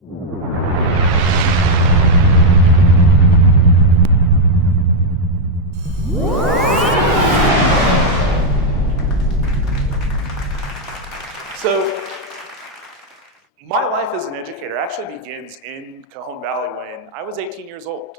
So, my life as an educator actually begins in Cajon Valley when I was 18 years old.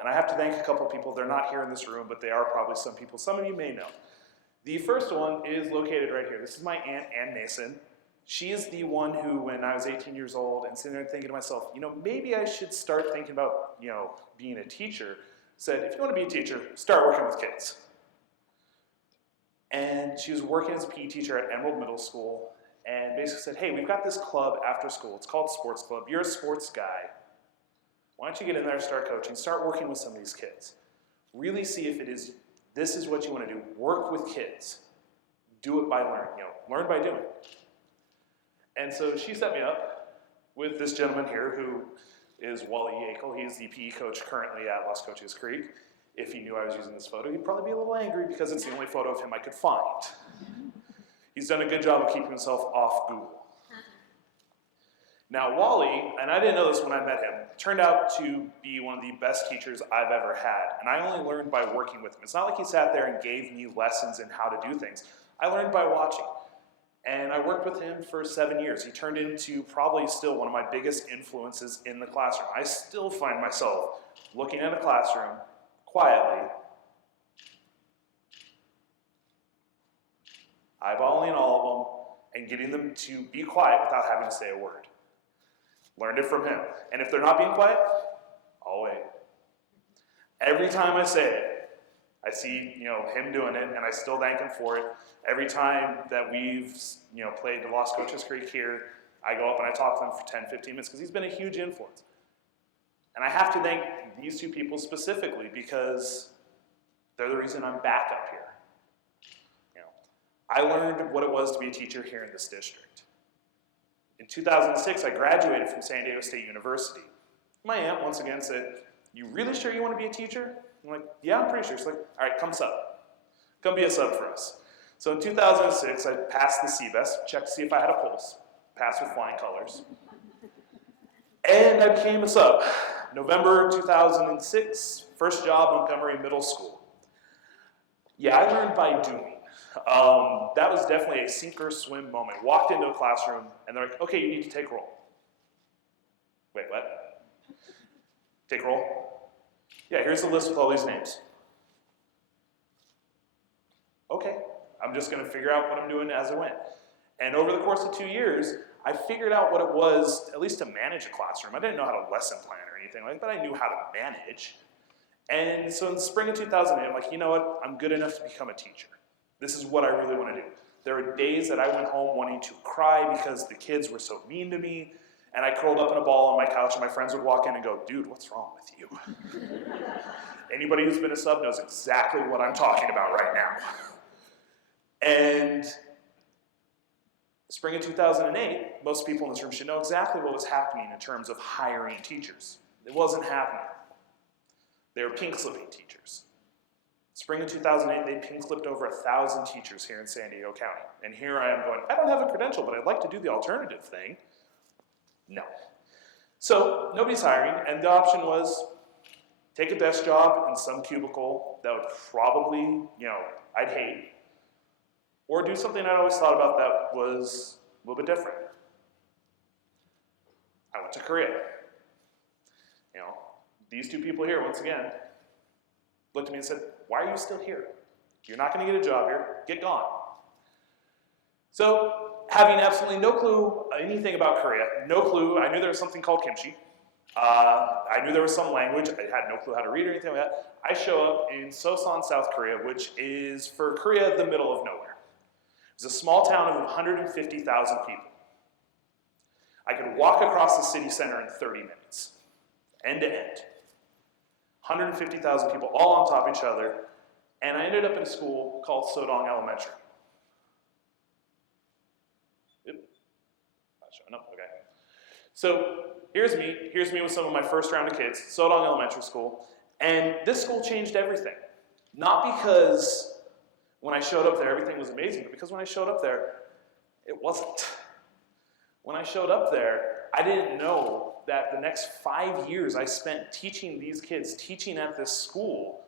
And I have to thank a couple people. They're not here in this room, but they are probably some people. Some of you may know. The first one is located right here. This is my Aunt Ann Mason. She is the one who, when I was 18 years old and sitting there thinking to myself, maybe I should start thinking about, being a teacher, said, if you want to be a teacher, start working with kids. And she was working as a PE teacher at Emerald Middle School and basically said, hey, we've got this club after school. It's called Sports Club. You're a sports guy. Why don't you get in there, start coaching, start working with some of these kids. Really see if this is what you want to do. Work with kids. Do it by learning, learn by doing. And so she set me up with this gentleman here who is Wally Yakel. He's the PE coach currently at Las Cochas Creek. If he knew I was using this photo, he'd probably be a little angry because it's the only photo of him I could find. He's done a good job of keeping himself off Google. Now Wally, and I didn't know this when I met him, turned out to be one of the best teachers I've ever had. And I only learned by working with him. It's not like he sat there and gave me lessons in how to do things. I learned by watching. And I worked with him for 7 years. He turned into probably still one of my biggest influences in the classroom. I still find myself looking at a classroom quietly, eyeballing all of them, and getting them to be quiet without having to say a word. Learned it from him. And if they're not being quiet, I'll wait. Every time I say it, I see him doing it, and I still thank him for it. Every time that we've played the Las Cochas Creek here, I go up and I talk to him for 10, 15 minutes because he's been a huge influence. And I have to thank these two people specifically because they're the reason I'm back up here. I learned what it was to be a teacher here in this district. In 2006, I graduated from San Diego State University. My aunt once again said, you really sure you want to be a teacher? I'm like, yeah, I'm pretty sure. She's like, all right, come sub. Come be a sub for us. So in 2006, I passed the CBES, checked to see if I had a pulse, passed with flying colors. And I became a sub. November 2006, first job, Montgomery Middle School. Yeah, I learned by doing. That was definitely a sink or swim moment. Walked into a classroom, and they're like, okay, you need to take roll. Wait, what? Take roll? Yeah, here's the list with all these names. Okay, I'm just going to figure out what I'm doing as I went. And over the course of 2 years, I figured out what it was, at least to manage a classroom. I didn't know how to lesson plan or anything like that, but I knew how to manage. And so in the spring of 2008, I'm like, you know what? I'm good enough to become a teacher. This is what I really want to do. There were days that I went home wanting to cry because the kids were so mean to me, and I curled up in a ball on my couch, and my friends would walk in and go, dude, what's wrong with you? Anybody who's been a sub knows exactly what I'm talking about right now. And spring of 2008, most people in this room should know exactly what was happening in terms of hiring teachers. It wasn't happening. They were pink slipping teachers. Spring of 2008, they pink slipped over 1,000 teachers here in San Diego County. And here I am going, I don't have a credential, but I'd like to do the alternative thing. No. So nobody's hiring, and the option was take a desk job in some cubicle that would probably, I'd hate, or do something I'd always thought about that was a little bit different. I went to Korea. These two people here, once again, looked at me and said, why are you still here? You're not going to get a job here. Get gone. So, having absolutely no clue anything about Korea, no clue, I knew there was something called kimchi. I knew there was some language. I had no clue how to read or anything like that. I show up in Seosan, South Korea, which is, for Korea, the middle of nowhere. It's a small town of 150,000 people. I could walk across the city center in 30 minutes, end to end. 150,000 people all on top of each other, and I ended up in a school called Sodong Elementary. Yep, not showing up, okay. So here's me with some of my first round of kids, Sodong Elementary School, and this school changed everything. Not because when I showed up there everything was amazing, but because when I showed up there, it wasn't. When I showed up there, I didn't know that the next 5 years I spent teaching these kids, teaching at this school,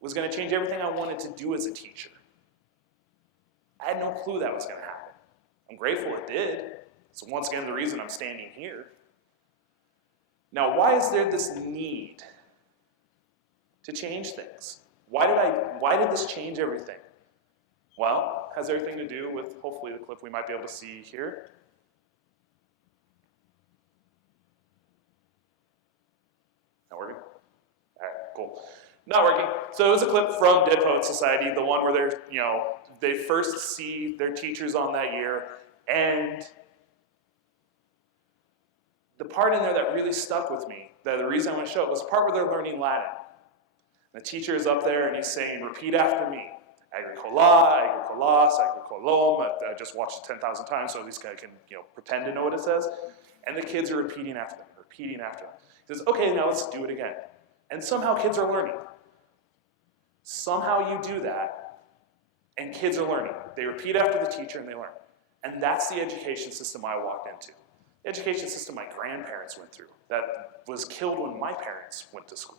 was going to change everything I wanted to do as a teacher. I had no clue that was going to happen. I'm grateful it did. So once again, the reason I'm standing here. Now, why is there this need to change things? Why did this change everything? Well, it has everything to do with, hopefully, the clip we might be able to see here. Not working? All right, cool. Not working. So it was a clip from Dead Poets Society, the one where they're, they first see their teachers on that year, and the part in there that really stuck with me, the reason I want to show it, was the part where they're learning Latin. The teacher is up there and he's saying, repeat after me. Agricola, agricolas, agricolom. I just watched it 10,000 times, so at least I can pretend to know what it says. And the kids are repeating after them, repeating after them. He says, okay, now let's do it again. And somehow kids are learning. Somehow you do that, and kids are learning. They repeat after the teacher and they learn. And that's the education system I walked into. The education system my grandparents went through, that was killed when my parents went to school.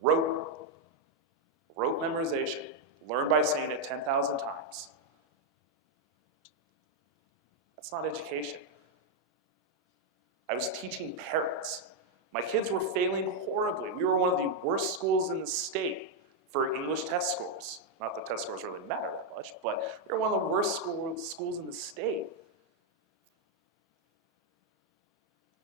Rote memorization. Learn by saying it 10,000 times. That's not education. I was teaching parrots. My kids were failing horribly. We were one of the worst schools in the state for English test scores. Not that test scores really matter that much, but we were one of the worst schools in the state.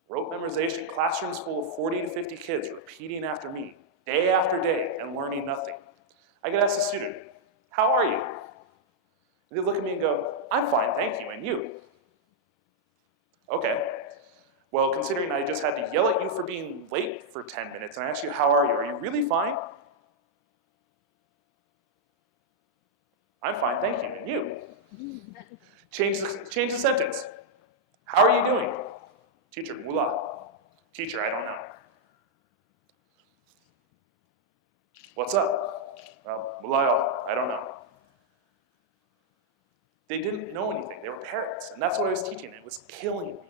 Rote memorization. Classrooms full of 40 to 50 kids repeating after me, day after day, and learning nothing. I could ask a student, how are you? And they look at me and go, I'm fine, thank you, and you? Okay. Well, considering I just had to yell at you for being late for 10 minutes and I asked you, how are you? Are you really fine? I'm fine, thank you, and you? Change the sentence. How are you doing? Teacher, mula. Teacher, I don't know. What's up? Mulayo, I don't know. They didn't know anything. They were parrots, and that's what I was teaching. It was killing me.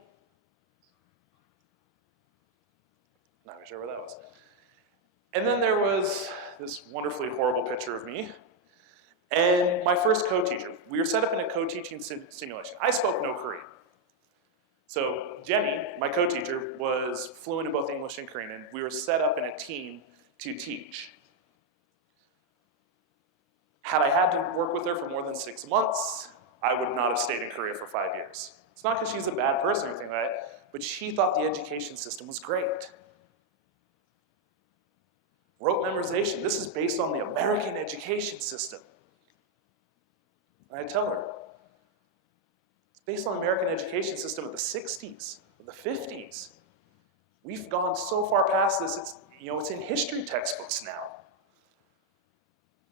Not even sure where that was. And then there was this wonderfully horrible picture of me and my first co-teacher. We were set up in a co-teaching simulation. I spoke no Korean. So Jenny, my co-teacher, was fluent in both English and Korean, and we were set up in a team to teach. Had I had to work with her for more than 6 months, I would not have stayed in Korea for 5 years. It's not because she's a bad person or anything like that, but she thought the education system was great. Rote memorization, this is based on the American education system. And I tell her, it's based on the American education system of the 60s, of the 50s. We've gone so far past this, it's in history textbooks now.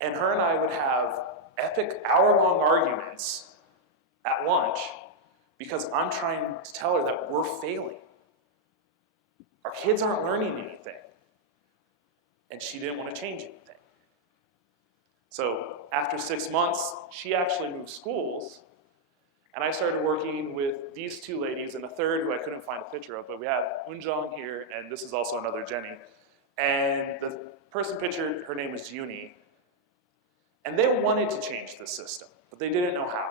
And her and I would have epic hour-long arguments at lunch because I'm trying to tell her that we're failing. Our kids aren't learning anything. And she didn't want to change anything. So after 6 months, she actually moved schools, and I started working with these two ladies and a third who I couldn't find a picture of, but we have Unjong here, and this is also another Jenny. And the person pictured, her name was Juni. And they wanted to change the system, but they didn't know how.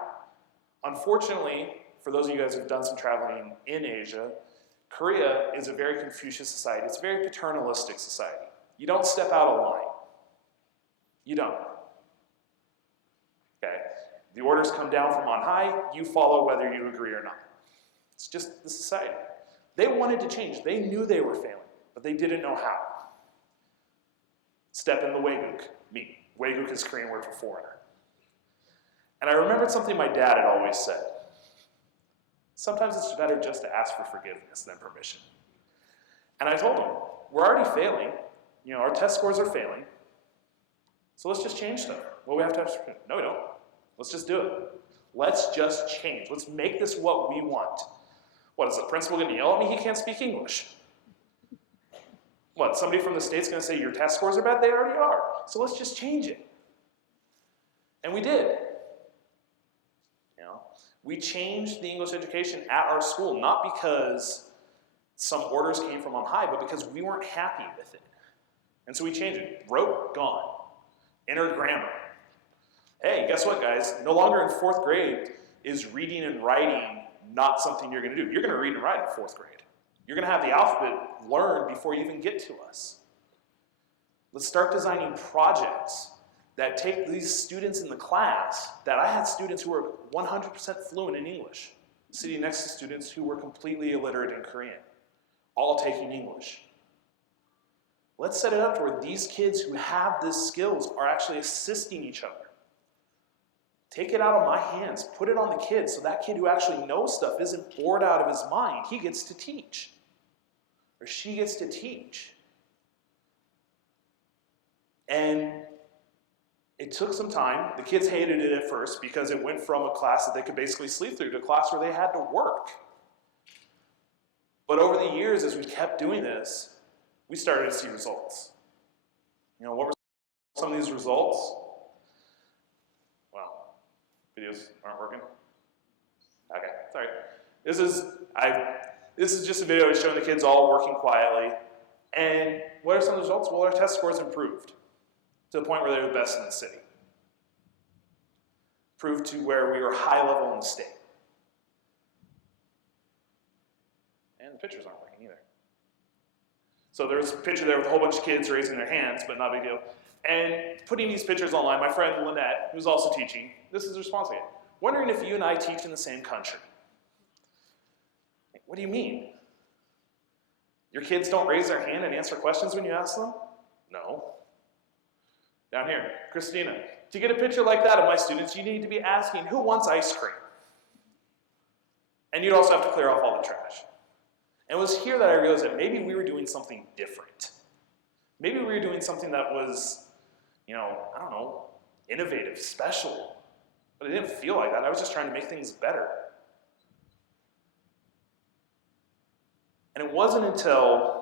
Unfortunately, for those of you guys who've done some traveling in Asia, Korea is a very Confucius society. It's a very paternalistic society. You don't step out of line. You don't. Okay? The orders come down from on high. You follow whether you agree or not. It's just the society. They wanted to change. They knew they were failing, but they didn't know how. Step in the Waeguk, me. Waeguk is Korean word for foreigner. And I remembered something my dad had always said. Sometimes it's better just to ask for forgiveness than permission. And I told him, we're already failing. Our test scores are failing. So let's just change them. Well, we have to no, we don't. Let's just do it. Let's just change. Let's make this what we want. What, is the principal going to yell at me he can't speak English? What, somebody from the State's going to say your test scores are bad? They already are. So let's just change it. And we did. We changed the English education at our school, not because some orders came from on high, but because we weren't happy with it. And so we changed it. Wrote, gone. Entered grammar. Hey, guess what, guys? No longer in 4th grade is reading and writing not something you're going to do. You're going to read and write in 4th grade. You're going to have the alphabet learned before you even get to us. Let's start designing projects that take these students in the class, that I had students who were 100% fluent in English, sitting next to students who were completely illiterate in Korean, all taking English. Let's set it up to where these kids who have these skills are actually assisting each other. Take it out of my hands, put it on the kid, so that kid who actually knows stuff isn't bored out of his mind. He gets to teach, or she gets to teach. And it took some time. The kids hated it at first because it went from a class that they could basically sleep through to a class where they had to work. But over the years, as we kept doing this, we started to see results. You know, what were some of these results? Well, videos aren't working. Okay, sorry. This is just a video showing the kids all working quietly. And what are some of the results? Well, our test scores improved to the point where they were the best in the city. Proved to where we were high level in the state. And the pictures aren't working either. So there's a picture there with a whole bunch of kids raising their hands, but not a big deal. And putting these pictures online, my friend Lynette, who's also teaching, this is the response I get. Wondering if you and I teach in the same country. What do you mean? Your kids don't raise their hand and answer questions when you ask them? No. Down here, Christina, to get a picture like that of my students, you need to be asking, who wants ice cream? And you'd also have to clear off all the trash. And it was here that I realized that maybe we were doing something different. Maybe we were doing something that was, you know, I don't know, innovative, special. But it didn't feel like that. I was just trying to make things better. And it wasn't until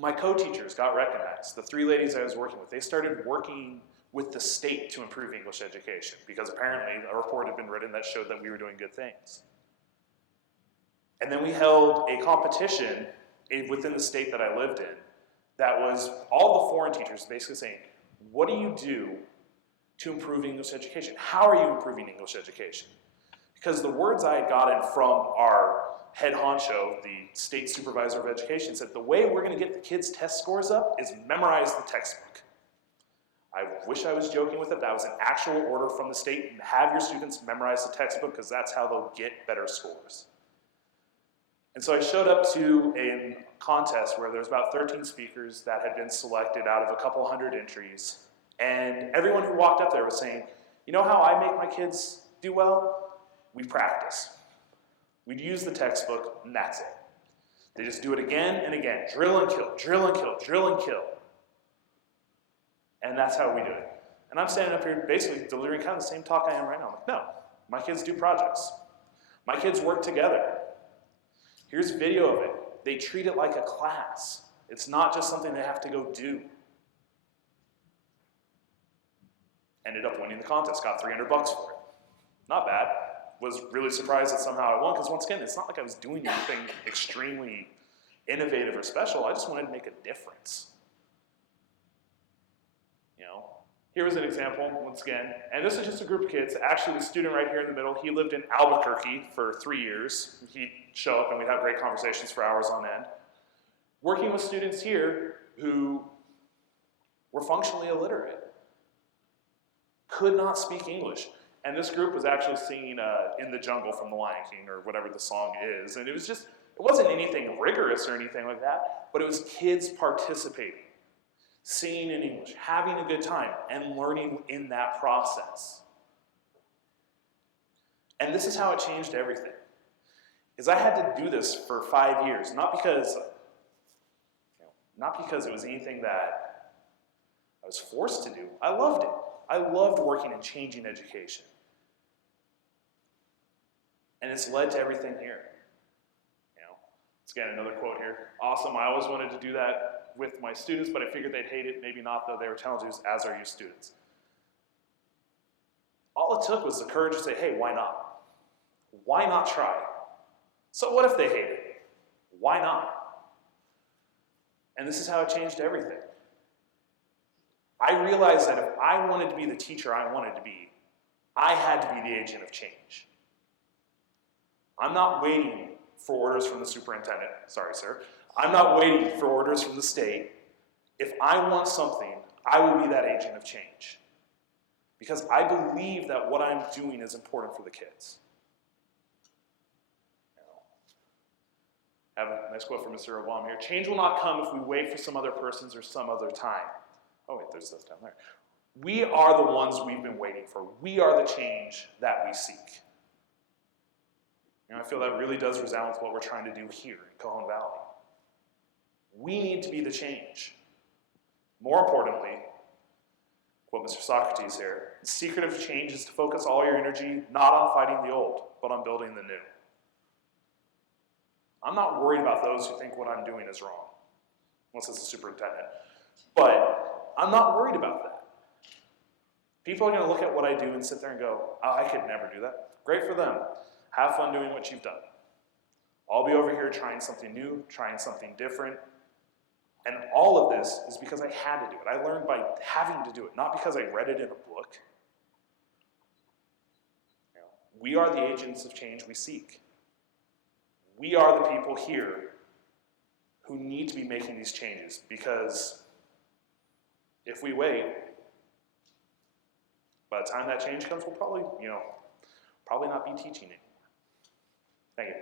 my co-teachers got recognized, the 3 ladies I was working with, they started working with the state to improve English education because apparently a report had been written that showed that we were doing good things. And then we held a competition within the state that I lived in that was all the foreign teachers basically saying, what do you do to improve English education? How are you improving English education? Because the words I had gotten from our head honcho, the state supervisor of education, said the way we're going to get the kids' test scores up is memorize the textbook. I wish I was joking with it. That was an actual order from the state. Have your students memorize the textbook because that's how they'll get better scores. And so I showed up to a contest where there was about 13 speakers that had been selected out of a couple hundred entries. And everyone who walked up there was saying, you know how I make my kids do well? We practice. We'd use the textbook, and that's it. They just do it again and again. Drill and kill, drill and kill, drill and kill. And that's how we do it. And I'm standing up here basically delivering kind of the same talk I am right now. I'm like, no, my kids do projects. My kids work together. Here's video of it. They treat it like a class. It's not just something they have to go do. Ended up winning the contest, got $300 for it. Not bad. Was really surprised that somehow I won, because once again, it's not like I was doing anything extremely innovative or special. I just wanted to make a difference. You know, here was an example, once again, and this is just a group of kids. Actually, the student right here in the middle, he lived in Albuquerque for 3 years. He'd show up and we'd have great conversations for hours on end. Working with students here who were functionally illiterate, could not speak English. And this group was actually singing In the Jungle from The Lion King, or whatever the song is. And it was just, it wasn't anything rigorous or anything like that, but it was kids participating, singing in English, having a good time, and learning in that process. And this is how it changed everything. Is I had to do this for 5 years, not because it was anything that I was forced to do. I loved it. I loved working and changing education. And it's led to everything here. You know, it's again another quote here. Awesome, I always wanted to do that with my students, but I figured they'd hate it. Maybe not, though they were talented, as are you students. All it took was the courage to say, hey, why not? Why not try? So what if they hate it? Why not? And this is how it changed everything. I realized that if I wanted to be the teacher I wanted to be, I had to be the agent of change. I'm not waiting for orders from the superintendent. Sorry, sir. I'm not waiting for orders from the state. If I want something, I will be that agent of change. Because I believe that what I'm doing is important for the kids. I have a nice quote from Mr. Obama here. Change will not come if we wait for some other person's or some other time. Oh wait, there's this down there. We are the ones we've been waiting for. We are the change that we seek. And I feel that really does resound with what we're trying to do here in Cajon Valley. We need to be the change. More importantly, quote Mr. Socrates here, the secret of change is to focus all your energy not on fighting the old, but on building the new. I'm not worried about those who think what I'm doing is wrong, unless it's the superintendent. But I'm not worried about that. People are going to look at what I do and sit there and go, oh, I could never do that. Great for them. Have fun doing what you've done. I'll be over here trying something new, trying something different. And all of this is because I had to do it. I learned by having to do it, not because I read it in a book. We are the agents of change we seek. We are the people here who need to be making these changes, because if we wait, by the time that change comes, we'll probably not be teaching anymore. Thank you.